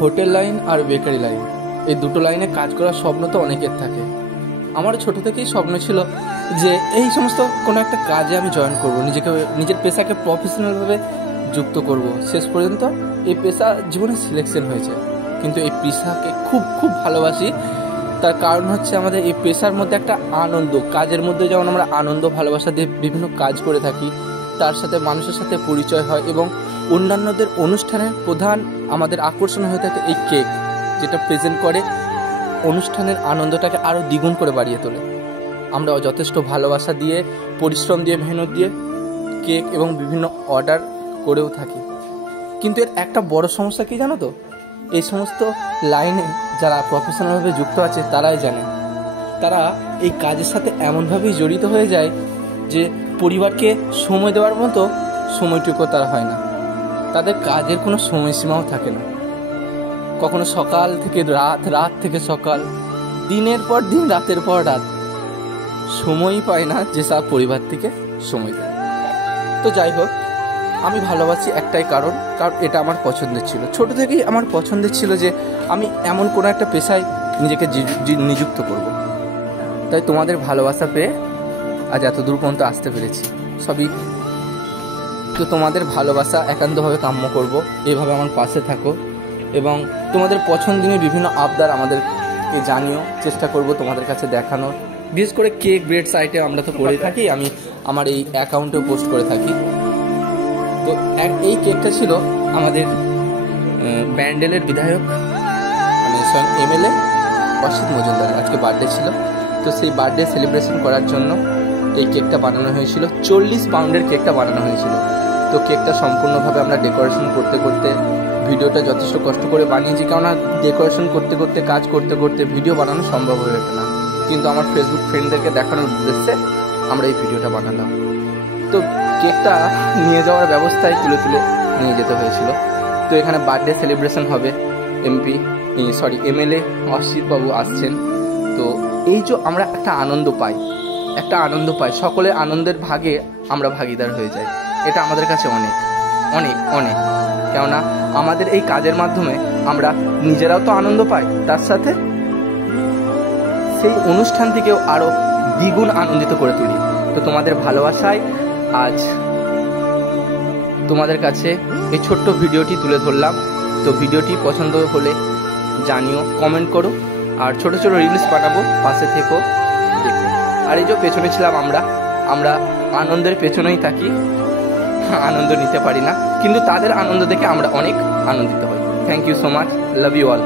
Hotel line আর bakery line, এই দুটো লাইনে কাজ করার স্বপ্ন তো অনেকের থাকে। আমারও ছোট থেকেই স্বপ্ন ছিল যে এই সমস্ত কোনো একটা কাজে আমি জয়েন করব, নিজের পেশাকে প্রফেশনালভাবে যুক্ত করব। শেষ পর্যন্ত এই পেশা জীবনে সিলেকশন হয়েছে, কিন্তু এই পেশাকে খুব খুব ভালোবাসি। তার কারণ হচ্ছে আমাদের এই পেশার মধ্যে একটা আনন্দ, কাজের মধ্যে যেমন আমরা আনন্দ ভালোবাসা দিয়ে বিভিন্ন কাজ করে থাকি, তার সাথে মানুষের সাথে পরিচয় হয় এবং অন্যান্যদের অনুষ্ঠানের প্রধান আমাদের আকর্ষণ হয়ে থাকে এই কেক, যেটা প্রেজেন্ট করে অনুষ্ঠানের আনন্দটাকে আরও দ্বিগুণ করে বাড়িয়ে তোলে। আমরা যথেষ্ট ভালোবাসা দিয়ে, পরিশ্রম দিয়ে, মেহনত দিয়ে কেক এবং বিভিন্ন অর্ডার করেও থাকি। কিন্তু এর একটা বড় সমস্যা কি জানো তো? এই সমস্ত লাইনে যারা প্রফেশনালভাবে যুক্ত আছে তারাই জানে, তারা এই কাজের সাথে এমনভাবেই জড়িত হয়ে যায় যে পরিবারকে সময় দেওয়ার মতো সময়টুকু তারা হয় না। তাদের কাজের কোনো সময়সীমাও থাকে না, কখনো সকাল থেকে রাত, রাত থেকে সকাল, দিনের পর দিন, রাতের পর রাত, সময়ই পায় না যে সব পরিবার থেকে সময় দেয়। তো যাই হোক, আমি ভালোবাসি একটাই কারণ এটা আমার পছন্দের ছিল। ছোট থেকেই আমার পছন্দের ছিল যে আমি এমন কোনো একটা পেশায় নিজেকে নিযুক্ত করব। তাই তোমাদের ভালোবাসা পেয়ে আজ এত দূর পর্যন্ত আসতে পেরেছি। সবই তো তোমাদের ভালোবাসা একান্তভাবে কাম্য করব। এইভাবে আমার পাশে থাকো এবং তোমাদের পছন্দনীয় বিভিন্ন আবদার আমাদেরকে জানিও, চেষ্টা করব তোমাদের কাছে দেখানোর। বিশেষ করে কেক, ব্রেড সাইটে আমরা তো করে থাকি, আমি আমার এই অ্যাকাউন্টেও পোস্ট করে থাকি। তো এই কেকটা ছিল আমাদের ব্যান্ডেলের বিধায়ক, মানে স্বয়ং এমএলএ অসিত মজুমদার আজকে বার্থডে ছিল। তো সেই বার্থডে সেলিব্রেশন করার জন্য এই কেকটা বানানো হয়েছিল। 40 পাউন্ডের কেকটা বানানো হয়েছিল। তো কেকটা সম্পূর্ণভাবে আমরা ডেকোরেশন করতে করতে, ভিডিওটা যথেষ্ট কষ্ট করে বানিয়েছি, কেননা ডেকোরেশন করতে করতে, কাজ করতে করতে ভিডিও বানানো সম্ভব হয়ে ওঠে না। কিন্তু আমার ফেসবুক ফ্রেন্ডদেরকে দেখানোর উদ্দেশ্যে আমরা এই ভিডিওটা বানালাম। তো কেকটা নিয়ে যাওয়ার ব্যবস্থায় তুলে নিয়ে যেতে হয়েছিল। তো এখানে বার্থডে সেলিব্রেশন হবে, এমএলএ অসিত বাবু আসছেন। তো এই যে আমরা একটা আনন্দ পাই, সকলের আনন্দের ভাগে আমরা ভাগিদার হয়ে যাই। এটা আমাদের কাছে অনেক অনেক অনেক, কেননা আমাদের এই কাজের মাধ্যমে আমরা নিজেরাও তো আনন্দ পাই, তার সাথে সেই অনুষ্ঠানটিকেও আরও দ্বিগুণ আনন্দিত করে তুলি। তো তোমাদের ভালোবাসায় আজ তোমাদের কাছে এই ছোট্ট ভিডিওটি তুলে ধরলাম। তো ভিডিওটি পছন্দ হলে জানিও, কমেন্ট করো, আর ছোট ছোট রিলস বানাবো, পাশে থেকো, দেখো। আর এই যে পেছনে ছিলাম আমরা আনন্দের পেছনেই থাকি, আনন্দ নিতে পারি না, কিন্তু তাদের আনন্দ দেখে আমরা অনেক আনন্দিত হই। Thank you so much, love you all.